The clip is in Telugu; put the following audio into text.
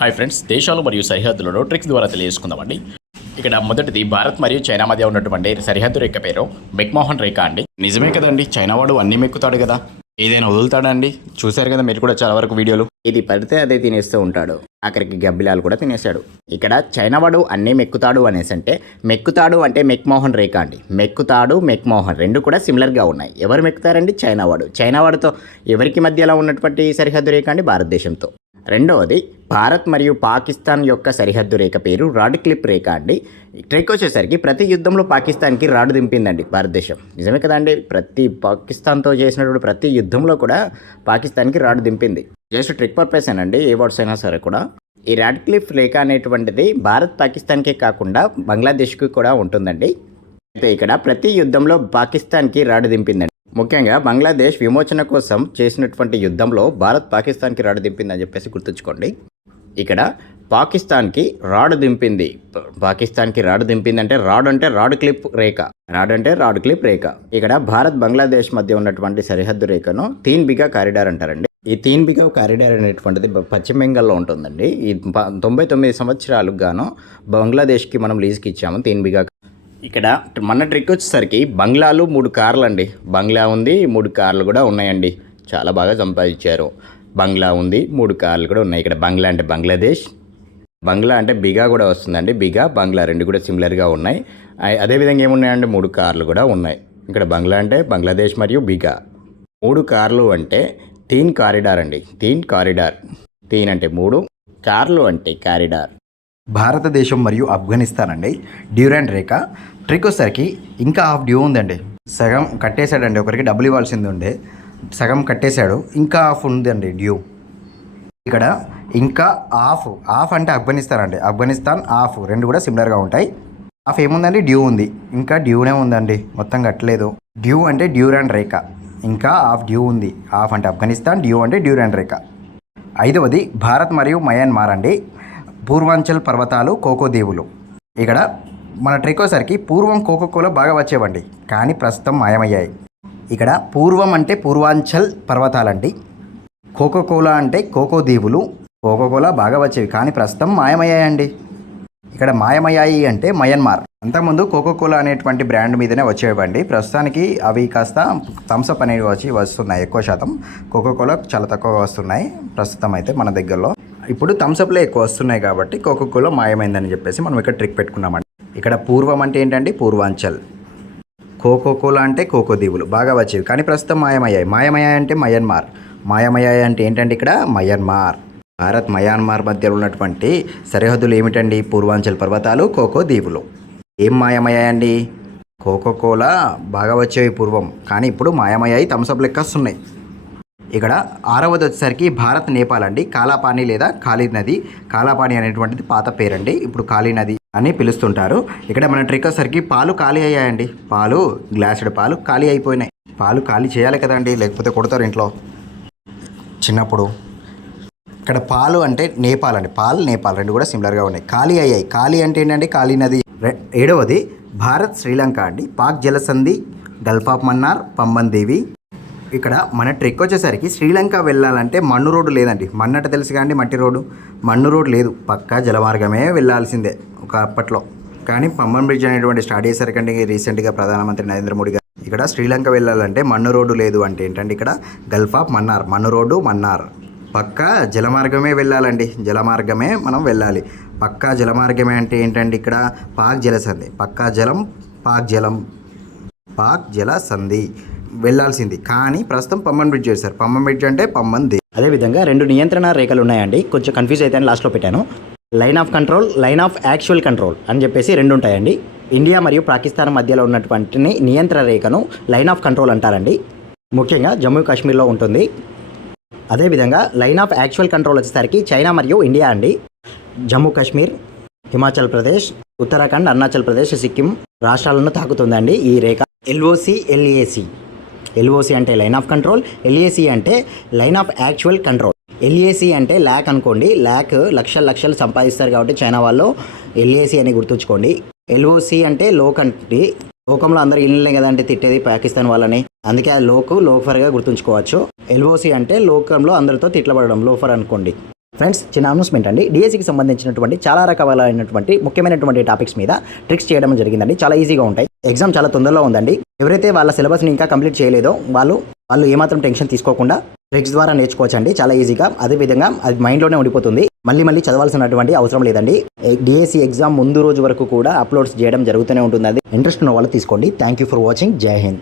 హాయ్ ఫ్రెండ్స్ దేశాలు మరియు సరిహద్దులలో ట్రిక్స్ ద్వారా తెలియజేసుకుందామండి. ఇక్కడ మొదటిది భారత్ మరియు చైనా మధ్య ఉన్నటువంటి సరిహద్దు రేఖ పేరు మెక్మోహన్ రేఖ అండి. నిజమే కదండి చైనా వాడు అన్ని మెక్కుతాడు కదా. ఏదైనా వదులుతాడా అండి చూశారు కదా మీరు కూడా చాలా వరకు వీడియోలు. ఇది పడితే అదే తినేస్తూ ఉంటాడు. ఆఖరికి గబ్బిలాలు కూడా తినేశాడు. ఇక్కడ చైనా వాడు అన్నీ మెక్కుతాడు అనేసి అంటే మెక్కుతాడు అంటే మెక్మోహన్ రేఖ అండి. మెక్కుతాడు మెక్మోహన్ రెండు కూడా సిమిలర్గా ఉన్నాయి. ఎవరు మెక్కుతారండి? చైనా వాడు. చైనా వాడితో ఎవరికి మధ్యలో ఉన్నటువంటి సరిహద్దు రేఖ అండి? భారతదేశంతో. రెండవది భారత్ మరియు పాకిస్తాన్ యొక్క సరిహద్దు రేఖ పేరు రాడ్ క్లిప్ రేఖ అండి. ట్రెక్ వచ్చేసరికి ప్రతి యుద్ధంలో పాకిస్తాన్కి రాడు దింపిందండి భారతదేశం. నిజమే కదండి ప్రతి పాకిస్తాన్తో చేసినటువంటి ప్రతి యుద్ధంలో కూడా పాకిస్తాన్కి రాడు దింపింది. జస్ట్ ట్రిక్ పర్పస్ అండి ఏ వర్డ్స్ అయినా సరే కూడా. ఈ రాడ్ క్లిప్ రేఖ అనేటువంటిది భారత్ పాకిస్తాన్కే కాకుండా బంగ్లాదేశ్కి కూడా ఉంటుందండి. అయితే ఇక్కడ ప్రతి యుద్ధంలో పాకిస్తాన్కి రాడు దింపిందండి. ముఖ్యంగా బంగ్లాదేశ్ విమోచన కోసం చేసినటువంటి యుద్ధంలో భారత్ పాకిస్తాన్కి రాడు దింపిందని చెప్పేసి గుర్తుంచుకోండి. ఇక్కడ పాకిస్తాన్కి రాడు దింపింది. పాకిస్తాన్కి రాడు దింపింది అంటే రాడ్ అంటే రాడ్ క్లిప్ రేఖ. రాడ్ అంటే రాడ్ క్లిప్ రేఖ. ఇక్కడ భారత్ బంగ్లాదేశ్ మధ్య ఉన్నటువంటి సరిహద్దు రేఖను తీన్ బిగా కారిడార్ అంటారండి. ఈ తీన్ బిగా కారిడార్ అనేటువంటిది పశ్చిమ బెంగాల్లో ఉంటుందండి. ఈ తొంభై తొమ్మిది సంవత్సరాలకు గాను బంగ్లాదేశ్కి మనం లీజ్కి ఇచ్చాము తీన్ బిగా ఇక్కడ మన ట్రిక్ వచ్చేసరికి బంగ్లాలు మూడు కార్లు అండి బంగ్లా ఉంది మూడు కార్లు కూడా ఉన్నాయండి. చాలా బాగా సంపాదించారు. బంగ్లా ఉంది మూడు కార్లు కూడా ఉన్నాయి. ఇక్కడ బంగ్లా అంటే బంగ్లాదేశ్ బంగ్లా అంటే బిగా కూడా వస్తుందండి. బిగా బంగ్లా రెండు కూడా సిమిలర్గా ఉన్నాయి. అదేవిధంగా ఏమున్నాయండి? మూడు కార్లు కూడా ఉన్నాయి. ఇక్కడ బంగ్లా అంటే బంగ్లాదేశ్ మరియు బిగా. మూడు కార్లు అంటే తీన్ కారిడార్ అండి. తీన్ కారిడార్. తీన్ అంటే మూడు కార్లు అంటే కారిడార్. భారతదేశం మరియు ఆఫ్ఘనిస్తాన్ అండి డ్యూరాండ్ రేఖ. ట్రిక్ వచ్చేసరికి ఇంకా హాఫ్ డ్యూ ఉందండి. సగం కట్టేశాడండి. ఒకరికి డబ్బులు ఇవ్వాల్సింది ఉండే సగం కట్టేశాడు. ఇంకా హాఫ్ ఉందండి డ్యూ. ఇక్కడ ఇంకా హాఫ్. హాఫ్ అంటే ఆఫ్ఘనిస్తాన్ అండి. ఆఫ్ఘనిస్తాన్ ఆఫ్ రెండు కూడా సిమిలర్గా ఉంటాయి. హాఫ్ ఏముందండి? డ్యూ ఉంది. ఇంకా డ్యూనే ఉందండి. మొత్తం కట్టలేదు. డ్యూ అంటే డ్యూరాండ్ రేఖ. ఇంకా హాఫ్ డ్యూ ఉంది. హాఫ్ అంటే ఆఫ్ఘనిస్తాన్ డ్యూ అంటే డ్యూరాండ్ రేఖ. ఐదవది భారత్ మరియు మయన్మార్ అండి. పూర్వాంచల్ పర్వతాలు కోకో దీవులు. ఇక్కడ మన ట్రికోసరికి పూర్వం కోకోకోలో బాగా వచ్చేవండి కానీ ప్రస్తుతం మాయమయ్యాయి. ఇక్కడ పూర్వం అంటే పూర్వాంచల్ పర్వతాలండి. కోకోకోలా అంటే కోకో దీవులు కోకోకోలా బాగా వచ్చేవి కానీ ప్రస్తుతం మాయమయ్యాయండి. ఇక్కడ మాయమయ్యాయి అంటే మయన్మార్. అంతకుముందు కోకోకోలా అనేటువంటి బ్రాండ్ మీదనే వచ్చేవండి ప్రస్తుతానికి అవి కాస్త థమ్స్అప్ అనేవి వచ్చి వస్తున్నాయి ఎక్కువ శాతం. కోకోకోలా చాలా తక్కువగా వస్తున్నాయి ప్రస్తుతం అయితే మన దగ్గరలో. ఇప్పుడు థమ్స్అప్లే ఎక్కువ వస్తున్నాయి కాబట్టి కోకోకోలో మాయమైందని చెప్పేసి మనం ఇక్కడ ట్రిక్ పెట్టుకున్నామండి. ఇక్కడ పూర్వం అంటే ఏంటండి? పూర్వాంచల్. కోకోకోలా అంటే కోకో దీవులు. బాగా వచ్చేవి. కానీ ప్రస్తుతం మాయమయ్యాయి. మాయమయ్యాయి అంటే మయన్మార్ మాయమయ్యాయి అంటే ఏంటంటే ఇక్కడ? మయన్మార్ భారత్ మయన్మార్ మధ్య ఉన్నటువంటి సరిహద్దులు ఏమిటండి? పూర్వాంచల్ పర్వతాలు కోకో దీవులు. ఏం మాయమయ్యాయండి? కోకోకోలా బాగా వచ్చేవి పూర్వం. కానీ ఇప్పుడు మాయమయ్యాయి థమ్స్అప్ లెక్క వస్తున్నాయి. ఇక్కడ ఆరవది వచ్చేసరికి భారత్ నేపాల్ అండి. కాలాపాని లేదా కాళీ నది. కాలాపాని అనేటువంటిది పాత పేరండి. ఇప్పుడు కాళీ నది అని పిలుస్తుంటారు. ఇక్కడ మన ట్రిక్ వచ్చేసరికి పాలు ఖాళీ అయ్యాయండి. పాలు గ్లాసుడ్ పాలు ఖాళీ అయిపోయినాయి. పాలు ఖాళీ చేయాలి కదండి లేకపోతే కొడతారు ఇంట్లో. చిన్నప్పుడు. ఇక్కడ పాలు అంటే నేపాల్ అండి. పాలు నేపాల్ రెండు కూడా సిమిలర్గా ఉన్నాయి. ఖాళీ అయ్యాయి. ఖాళీ అంటే ఏంటంటే ఖాళీ నది. ఏడవది భారత్ శ్రీలంక అండి. పాక్ జలసంధి గల్ఫ్ ఆఫ్ మన్నార్ పంబన్ దేవి. ఇక్కడ మన ట్రెక్ వచ్చేసరికి శ్రీలంక వెళ్ళాలంటే మన్ను రోడ్డు లేదండి. మన్నట తెలుసు కానీ మట్టి రోడ్డు? మన్ను రోడ్డు లేదు. పక్కా జలమార్గమే వెళ్ళాల్సిందే ఒక అప్పట్లో. కానీ పమ్మన్ బ్రిడ్జ్ అనేటువంటి స్టార్ట్ చేశారకండి రీసెంట్గా ప్రధానమంత్రి నరేంద్ర మోడీ గారు. ఇక్కడ శ్రీలంక వెళ్ళాలంటే మన్ను రోడ్డు లేదు అంటే ఏంటంటే ఇక్కడ గల్ఫ్ ఆఫ్ మన్నార్ మన్ను రోడ్డు మన్నార్. పక్కా జలమార్గమే వెళ్ళాలండి. జలమార్గమే మనం వెళ్ళాలి. పక్కా జలమార్గమే అంటే ఏంటంటే ఇక్కడ? పాక్ జలసంధి. పక్కా జలం పాక్ జలం. పాక్ జల సంధి వెళ్ళాల్సింది. కానీ ప్రస్తుతం పమ్మన్ బ్రిడ్జ్ చేశారు. పమ్మన్ బ్రిడ్జ్ అంటే పమ్మన్ ది. అదేవిధంగా రెండు నియంత్రణ రేఖలు ఉన్నాయండి. కొంచెం కన్ఫ్యూజ్ అయితే లాస్ట్లో పెట్టాను. Line of control line of actual control అని చెప్పేసి రెండు ఉంటాయండి. ఇండియా మరియు పాకిస్తాన్ మధ్యలో ఉన్నటువంటి నియంత్రణ రేఖను లైన్ ఆఫ్ కంట్రోల్ అంటారండి. ముఖ్యంగా జమ్మూ కాశ్మీర్లో ఉంటుంది. అదేవిధంగా లైన్ ఆఫ్ యాక్చువల్ కంట్రోల్ వచ్చేసరికి చైనా మరియు ఇండియా అండి. జమ్మూ కాశ్మీర్ హిమాచల్ ప్రదేశ్ ఉత్తరాఖండ్ అరుణాచల్ ప్రదేశ్ సిక్కిం రాష్ట్రాలను తాకుతుందండి ఈ రేఖ. LOC LAC. ఎల్ఓసి అంటే లైన్ ఆఫ్ కంట్రోల్ ఎల్ఏసి అంటే line of actual control. LAC అంటే ల్యాక్ అనుకోండి ల్యాక్ లక్షల లక్షలు సంపాదిస్తారు కాబట్టి చైనా వాళ్ళు ఎల్ఏసి అని గుర్తుంచుకోండి. ఎల్ఓసి అంటే లోక్ అంటే లోకంలో అందరూ ఇళ్ళనే కదంటే తిట్టేది పాకిస్తాన్ వాళ్ళని. అందుకే అది లోకు లోఫర్గా గుర్తుంచుకోవచ్చు. ఎల్ఓసి అంటే లోకంలో అందరితో తిట్లబడడం లోఫర్ అనుకోండి. ఫ్రెండ్స్ చిన్న అనౌన్స్మెంట్ అండి. డిఎస్సికి సంబంధించినటువంటి చాలా రకాలైనటువంటి ముఖ్యమైనటువంటి టాపిక్స్ మీద ట్రిక్స్ చేయడం జరిగిందండి. చాలా ఈజీగా ఉంటాయి. ఎగ్జామ్ చాలా తొందరలో ఉందండి. ఎవరైతే వాళ్ళ సిలబస్ని ఇంకా కంప్లీట్ చేయలేదో వాళ్ళు వాళ్ళు ఏమాత్రం టెన్షన్ తీసుకోకుండా ట్రిక్స్ ద్వారా నేర్చుకోవచ్చండి. చాలా ఈజీగా. అదేవిధంగా అది మైండ్లోనే ఉండిపోతుంది. మళ్ళీ మళ్ళీ చదవాల్సినటువంటి అవసరం లేదండి. డిఎస్సి ఎగ్జామ్ ముందు రోజు వరకు కూడా అప్లోడ్స్ చేయడం జరుగుతూనే ఉంటుంది అది ఇంట్రెస్ట్ ఉన్న వాళ్ళు తీసుకోండి. Thank you for watching. జై హింద్.